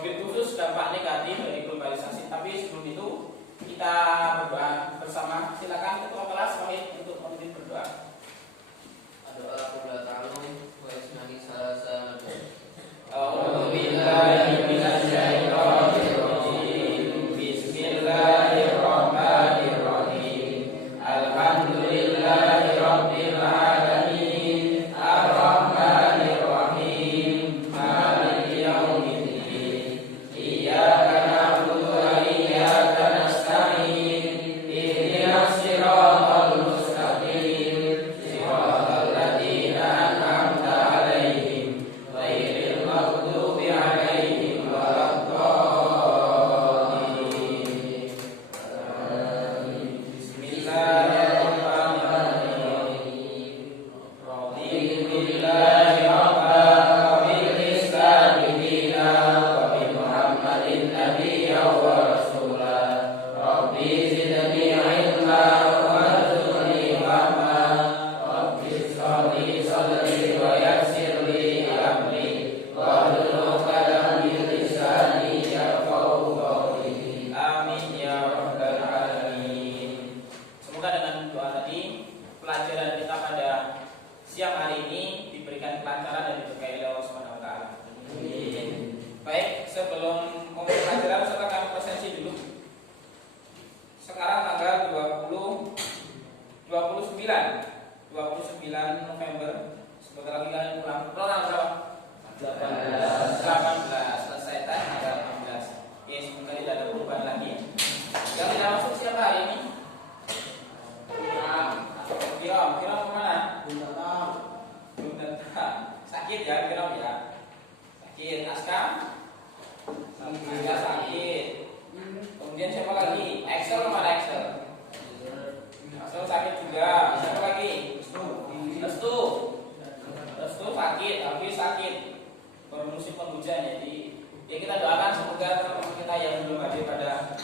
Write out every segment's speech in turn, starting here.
Wabil khusus dampak negatif dari globalisasi. Tapi sebelum itu kita berdoa bersama. Silakan ketua kelas Wahid untuk memimpin berdoa. Doa kepada ta'alum wa isnani salasa. A'udzubillahi minasyaitonir rajim. Bismillahirrahmanirrahim. Alhamdulillahi rabbil alamin. Ar-Rahmanir Rahim. Maliki yaumiddin. Iyyaka na'budu wa iyyaka nasta'in. Ihdinas siratal mustaqim. Siratal ladzina an'amta 'alaihim ghairil maghdubi 'alaihim waladdallin. Bismillahirrahmanirrahim. Raditu billahi rabban wa bil islami dinan wa bi Muhammadin nabiyyan wa rasulan. Rabbi zidni ilman warzuqni fahman. Rabbi ishrah li sadri wa yassir li amri wahlul 'uqdatam min lisani yafqahu qawli. Amin ya rabbal alamin. Semoga dengan doa tadi pelajaran kita pada siang hari ini diberikan kelancaran dan diberkahi oleh Allah Subhanahu wa taala. Baik, sebelum memulai pelajaran saya akan presensi dulu. Sekarang tanggal 29 November. Sebentar lagi kalian pulang. Pulang berapa? 18. Selesai tanggal 18. Oke, semoga tidak ada perubahan lagi. Yang tidak masuk siapa hari ini? Kiram kemana? Belum datang. Sakit ya Kiram ya? Sakit. Askam? Askam sakit. Kemudian siapa lagi? Excel kemana Excel? Excel sakit juga. Siapa lagi? Restu sakit, habis sakit. Bermusim penghujan, jadi ya kita doakan semoga teman-teman kita yang belum hadir pada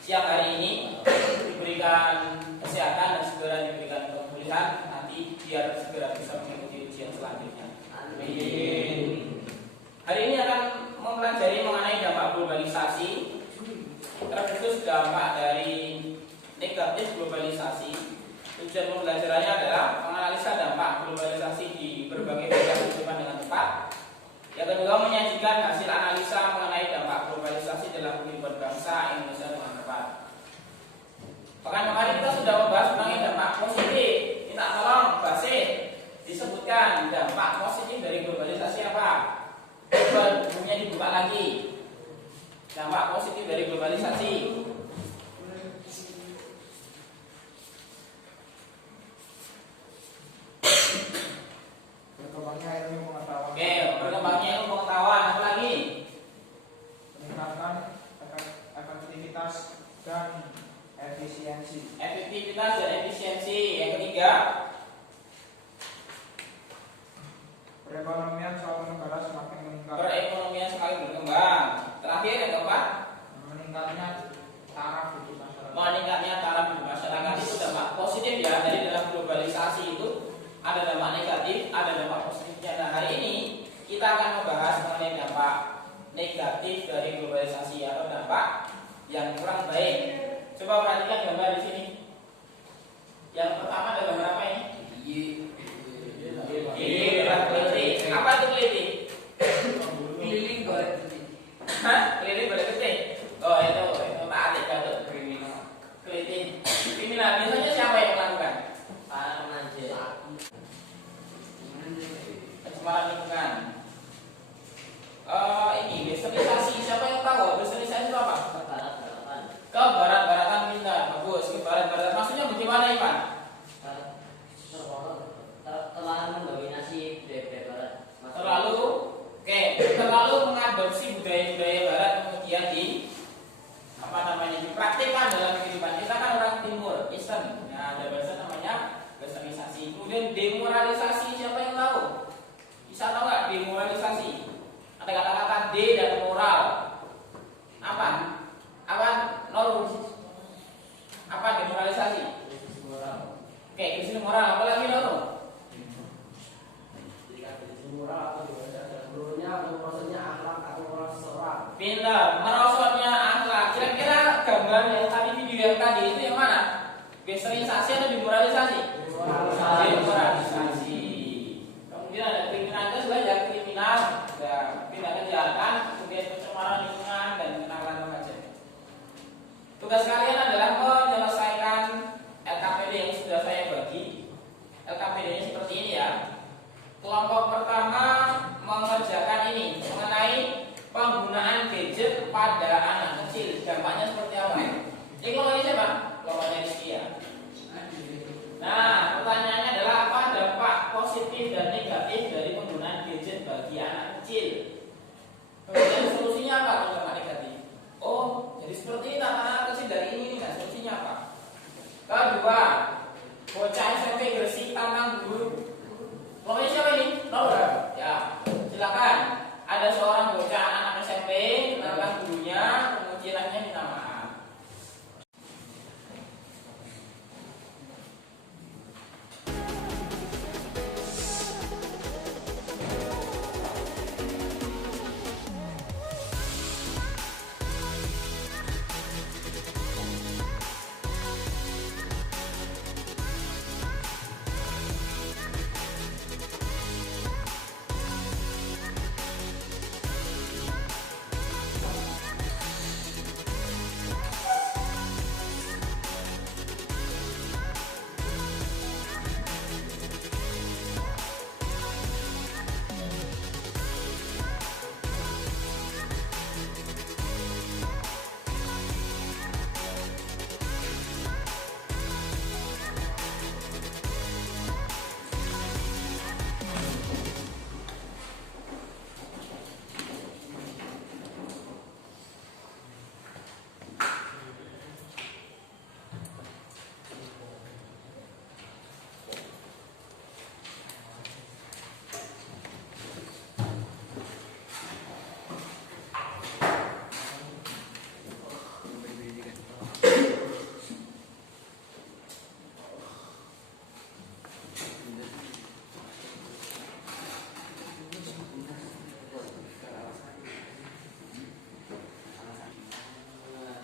siang hari ini diberikan kesehatan dan segera diberikan pemulihan, nanti biar segera bisa mengikuti ujian selanjutnya. Amin. Hari ini akan mempelajari mengenai dampak globalisasi, terkhusus dampak dari negatif globalisasi. Tujuan pembelajarannya adalah menganalisa dampak globalisasi di berbagai bidang kehidupan dengan tepat. Yang kedua, menyajikan hasil analisa mengenai dampak globalisasi dalam kehidupan bangsa Indonesia dengan tepat. Pekan kemarin kita sudah membahas mengenai dampak positif. Minta tolong Basit disebutkan dampak positif dari globalisasi apa? Bukunya dibuka lagi. Dampak positif dari globalisasi. Berkembangnya ilmu pengetahuan. Oke, berkembangnya ilmu pengetahuan. Apa lagi? Meningkatkan efektivitas dan efisiensi. Efektivitas dan efisiensi. Yang ketiga, Perekonomian suatu negara semakin meningkat. perekonomian semakin berkembang. Terakhir yang keempat, Meningkatnya taraf hidup masyarakat. meningkatnya taraf hidup masyarakat. Itu dampak positif ya. Dari dalam globalisasi itu ada dampak negatif, ada dampak positifnya. Nah, hari ini kita akan membahas mengenai dampak negatif dari globalisasi atau dampak yang kurang baik. Coba perhatikan gambar di sini. Yang pertama ada gambar apa ini? Keliti. Apa itu keliti? Keliling golek putih. Hah? Keliti boleh keliti? Oh itu tadi jatuh keliti. Kriminal biasanya siapa yang melakukan? Para penanjil. Pencemaran lingkungan. Ini westernisasi. Siapa yang tahu westernisasi itu apa? Kebarat-baratan. Ke barat-baratan pintar. Bagus. Ke barat-baratan. Maksudnya bagaimana Ivan? Telah mendominasi budaya barat. Terlalu mengadopsi budaya-budaya barat, kemudian dipraktikkan dalam kehidupan. Kita kan orang timur, Eastern. Nah, ada bahasa namanya westernisasi. Kemudian demoralisasi. Siapa yang tahu? Bisa tahu nggak demoralisasi? Ada kata-kata D dan moral. Apa? Apa demoralisasi? Oke, krisis moral. Apa lagi Noro? Moral atau prosesnya akhlak atau moral seseorang. Pintar. LKPD-nya seperti ini ya. Kelompok pertama mengerjakan ini mengenai penggunaan gadget pada anak kecil. Dampaknya seperti apa? Ini kelompoknya siapa? Kelompoknya Rizky ya. Nah, pertanyaannya adalah apa dampak positif dan negatif dari penggunaan gadget bagi anak kecil? Kemudian solusinya apa kalau dampak negatif? Oh, jadi seperti ini anak kecil dari ini kan solusinya apa? Kedua, bocah SMP Gresik tantang guru. Pokoknya siapa ini? Laura. Ya, silakan. Ada seorang bocah anak SMP tantang gurunya, kemudian minta maaf.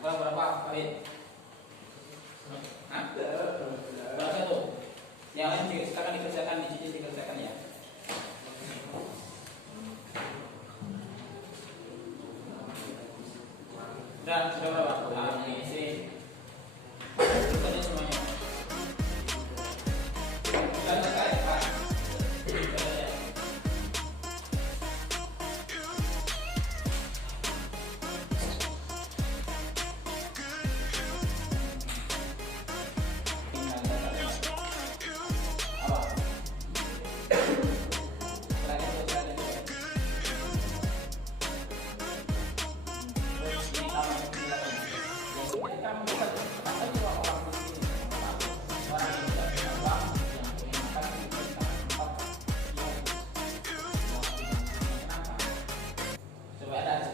Berapa? Wait. Hah? Berapa satu? Yang lain dikerjakan di sini dikerjakan ya. Dan sudah berapa? A, B, C. Kerjanya semuanya. Sudah selesai, Pak.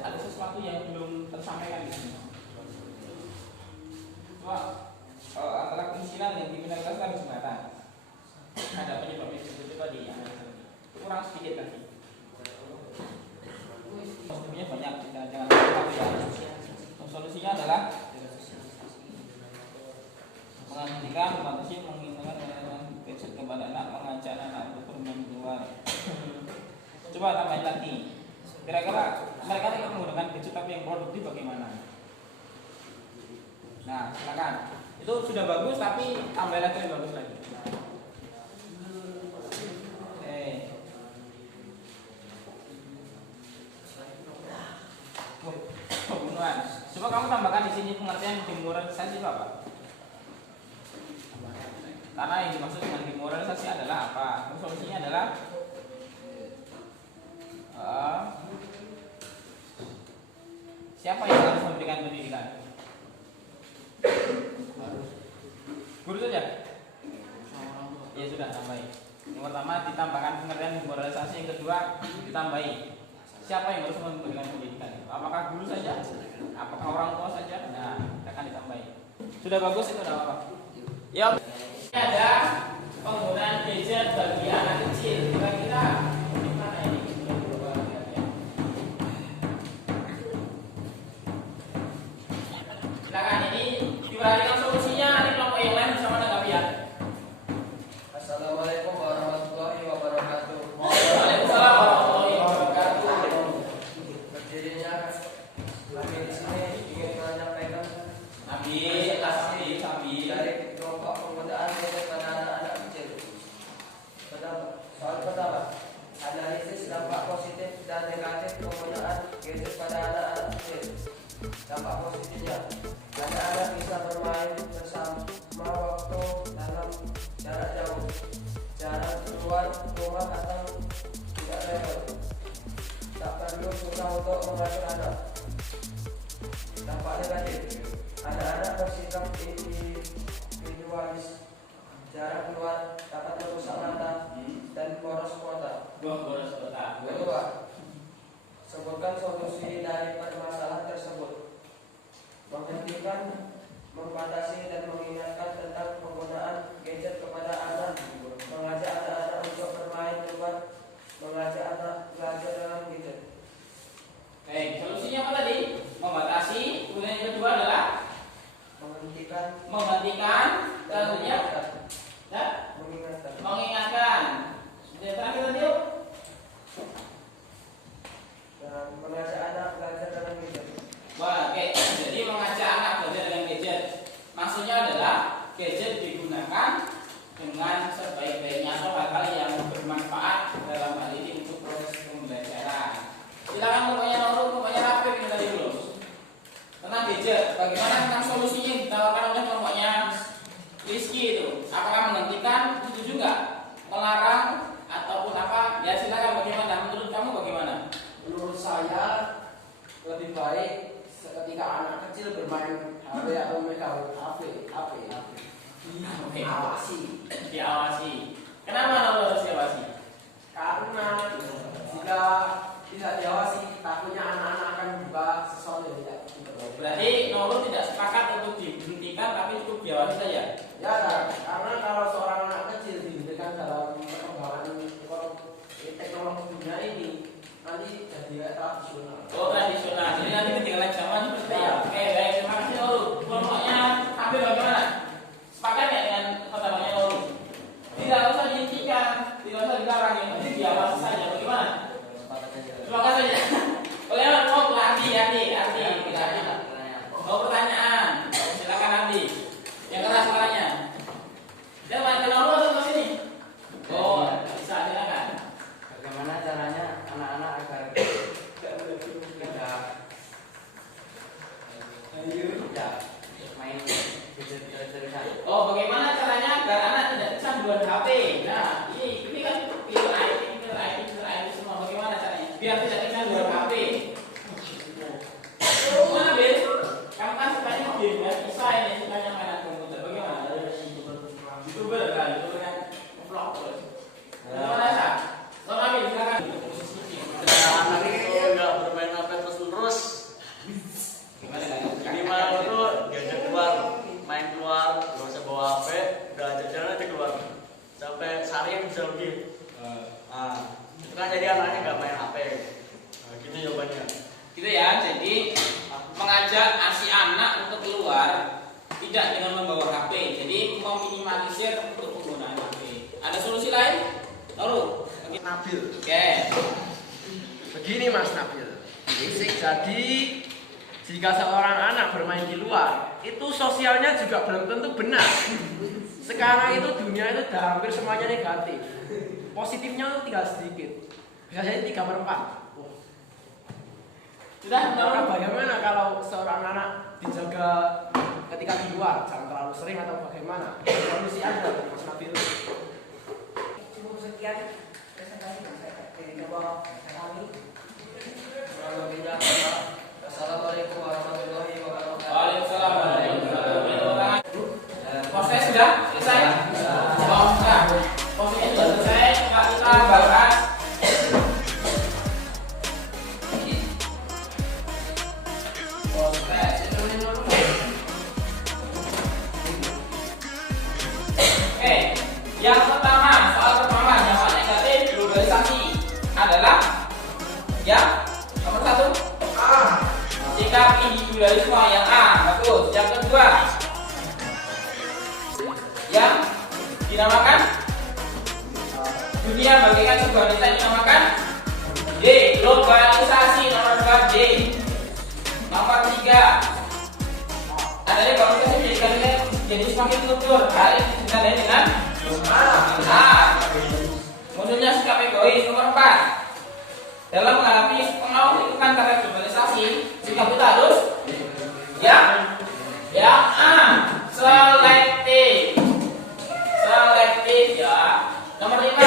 Ada sesuatu yang belum tersampaikan di sini. Coba antara kemungkinan yang diminta kan jembatan. Ada penyebabnya coba di kurang sedikit lagi. Solusinya banyak, jangan lupa ya. Solusinya adalah menghentikan, membatasi, mengingatkan gadget kepada anak, mengajak anak untuk bermain keluar. Coba tambahin lagi. Kira-kira mereka tidak menggunakan gadget tapi yang produktif bagaimana? Nah, silakan. Itu sudah bagus tapi tambah lagi yang bagus lagi. Pembunuhan. Coba kamu tambahkan di sini pengertian demoralisasi itu apa? Karena yang dimaksud dengan demoralisasi adalah apa? Solusinya adalah siapa yang harus memberikan pendidikan? Guru saja? Ya sudah, tambahin. Yang pertama ditambahkan pengertian demoralisasi, yang kedua ditambahi siapa yang harus memberikan pendidikan? Apakah guru saja? Apakah orang tua saja? Nah, akan ditambahi. Sudah bagus itu, tidak apa-apa. Ya, ini ada penggunaan gadget bagi anak kecil. Kira-kira gimana ini? Silakan, ini diperhatikan solusinya. Nanti kelompok yang lain bisa menanggapi ya. Assalamualaikum warahmatullahi wabarakatuh. Waalaikumsalam warahmatullahi wabarakatuh. Berdirinya kami di sini ingin menyampaikan Nabi dari kelompok penggunaan gadget pada anak-anak kecil. rumah atau tidak rewel. Tak perlu susah untuk mengatur anak. Dampak negatif, anak-anak bersikap individualis, jarang keluar, dapat merusak mata dan boros kuota. Boros kota. Kedua, sebutkan solusi dari permasalahan tersebut. Menghentikan, membatasi dan mengingatkan tentang penggunaan gadget kepada anak, mengajak anak-anak untuk bermain keluar, mengajak anak belajar dalam gadget. Oke, solusinya apa tadi? Membatasi. Kemudian yang kedua adalah menghentikan. Tentunya, ya, mengingatkan. Yang terakhir tadi, yuk. Dan mengajak anak belajar dalam gadget. Wah, oke. Jadi mengajak anak belajar dengan gadget. Maksudnya adalah gadget digunakan dengan sebaik-baiknya atau hal-hal yang bermanfaat dalam hal ini untuk proses pembelajaran. Silakan pokoknya Nurul, pokoknya Rafiq ini tadi dulu. Tentang gadget, bagaimana tentang solusinya yang ditawarkan oleh kelompoknya Rizky itu? Apakah menghentikan? Setuju nggak? Melarang ataupun apa? Ya silakan, bagaimana? Menurut kamu bagaimana? Menurut saya lebih baik ketika anak kecil bermain HP atau megang HP. Awasi. Diawasi. Kenapa harus diawasi? Karena jika tidak diawasi, takutnya anak-anak akan buka sesuatu yang tidak diperbolehkan. Berarti Nurul tidak sepakat untuk diberhentikan, tapi cukup diawasi saja. Ya, karena kalau seorang anak kecil diberikan dalam perkembangan teknologi dunia ini, nanti jadi tradisional. Oh, tradisional. Jadi nanti ketinggalan zaman seperti ya. Oke, baik. Terima kasih Nurul. Kelompoknya hampir bagaimana? Sepakat ya dengan pertamanya Nurul? Tidak usah dihentikan, tidak usah dilarang, yang penting diawasi saja. Bagaimana? Sepakat saja. Kalian mau arti. Mau pertanyaan? Silakan Ardi. Yang keras suaranya. Dia main ke Nurul atau ke sini? Oh, bisa silakan. Bagaimana caranya anak-anak agar tidak main gadget terus-terusan? Oh, bagaimana caranya agar anak tidak kecanduan HP? Nah, ini kan pinter IT semua. Bagaimana caranya? Biar tidak kecanduan HP. Mana Ben? Kamu kan sukanya game ya? Bisa ini sukanya mainan komputer. Bagaimana? YouTuber kan vlog terus. Bagaimana Sa? Soalnya Ben silakan. Anak itu nggak bermain HP terus-terus. Gimana kan? Minimal itu diajak keluar, main keluar, nggak usah bawa HP, udah ajak jalan aja keluar. Sampai seharian bisa lebih. Itu kan jadi anaknya nggak main HP. Nah, gitu jawabannya. Gitu ya. Jadi mengajak si anak untuk keluar tidak dengan membawa HP. Jadi meminimalisir untuk penggunaan HP. Ada solusi lain? Nurul. Nabil. Oke. Begini Mas Nabil. Jadi jika seorang anak bermain di luar, itu sosialnya juga belum tentu benar. Sekarang itu dunia itu udah hampir semuanya negatif. Positifnya itu tinggal sedikit. Bisa jadi 3/4. Sudah, Maka Nurul. bagaimana kalau seorang anak dijaga ketika di luar, jangan terlalu sering atau bagaimana? Solusi Anda, Mas Nabil. Cukup sekian presentasi yang saya coba kami. Kurang lebihnya, Assalamualaikum warahmatullahi wabarakatuh. Waalaikumsalam warahmatullahi wabarakatuh. Proses sudah selesai? Oh, sudah. Prosesnya sudah selesai. Kita bahas Oke, yang pertama, soal pertama dampak negatif globalisasi adalah yang nomor 1 sikap individualisme yang A, bagus. Yang kedua, yang dinamakan dunia bagaikan sebuah desa dinamakan D, globalisasi. Nomor 2 D. Nomor 3, adanya globalisasi jadi semakin luntur. Hal ini ditandai dengan A. Munculnya sikap egois. Nomor 4, dalam menghadapi pengaruh lingkungan karena globalisasi, sikap kita harus yang A, selektif ya. Nomor 5,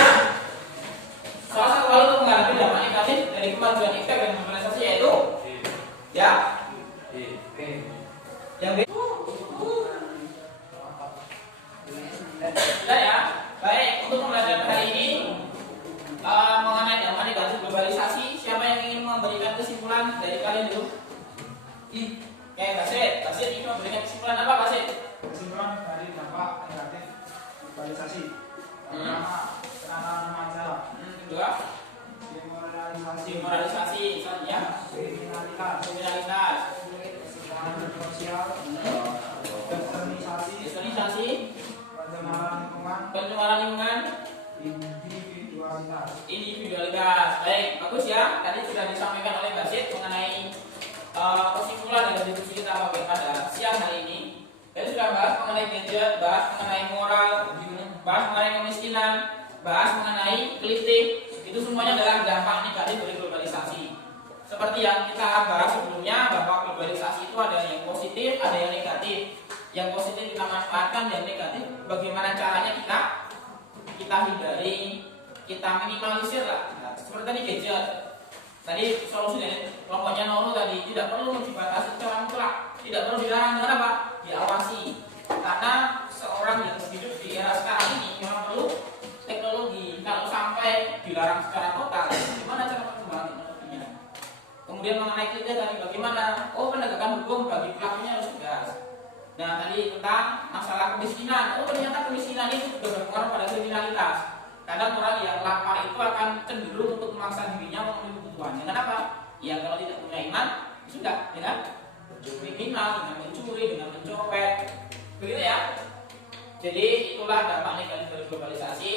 baik, bagus ya. Tadi sudah disampaikan oleh Mbak Sid mengenai kesimpulan dari diskusi kita pada siang hari ini. Kita sudah bahas mengenai gadget, bahas mengenai moral, bahas mengenai kemiskinan, bahas mengenai kritik. Itu semuanya adalah dampak negatif dari globalisasi. Seperti yang kita bahas sebelumnya bahwa globalisasi itu ada yang positif, ada yang negatif. Yang positif kita manfaatkan, yang negatif bagaimana caranya kita hindari, kita minimalisir lah. Nah, seperti tadi gadget. Tadi solusi dari kelompoknya Noro tadi tidak perlu dibatasi secara mutlak, tidak perlu dilarang. Kenapa? Diawasi. Karena seorang yang hidup di era sekarang ini memang perlu teknologi. Kalau sampai dilarang secara total, gimana cara perkembangan teknologinya? Kemudian mengenai kritik tadi bagaimana? Oh, penegakan hukum bagi pelakunya harus tegas. Nah, tadi tentang masalah kemiskinan. Oh, ternyata kemiskinan itu juga berpengaruh pada kriminalitas. Kadang orang yang lapar itu akan cenderung untuk memaksa dirinya memenuhi kebutuhannya. Kenapa? Ya kalau tidak punya iman, sudah dengan kriminal, dengan mencuri, dengan mencopet, begitu ya. Jadi itulah dampak negatif dari globalisasi.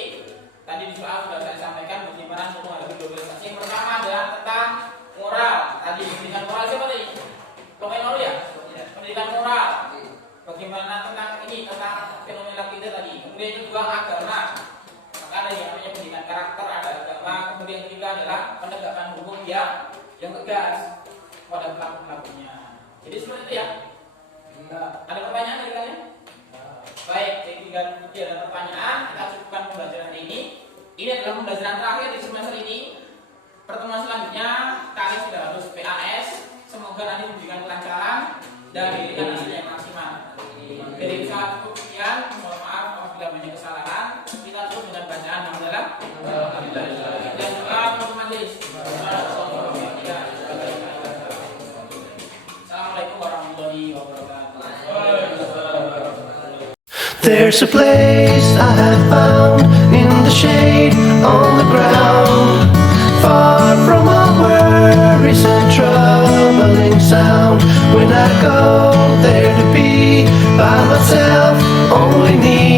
Tadi di soal sudah saya sampaikan bagaimana untuk menghadapi globalisasi. Yang pertama adalah tentang moral. Tadi pendidikan moral siapa tadi? Kelompok ya? Pendidikan moral. Bagaimana tentang ini, tentang fenomena kita tadi. Kemudian juga agama. Maka ada yang namanya pendidikan karakter, ada agama. Kemudian ketiga adalah penegakan hukum yang tegas pada pelaku-pelakunya. Jadi seperti itu ya. Ada pertanyaan dari kalian? Baik, ketika ada pertanyaan, kita cukupkan pembelajaran ini. Ini adalah pembelajaran terakhir di semester ini. Pertemuan selanjutnya kalian sudah harus PAS. Semoga nanti diberikan kelancaran dan diberikan hasil yang maksimal. Dari saya cukup sekian. Mohon maaf apabila banyak kesalahan. Kita tutup dengan bacaan hamdalah. Dan doa penutup majelis. Assalamualaikum warahmatullahi wabarakatuh. There's a place I have found in the shade on the ground, far from all worries and troubling sound. When I go there to be by myself, only need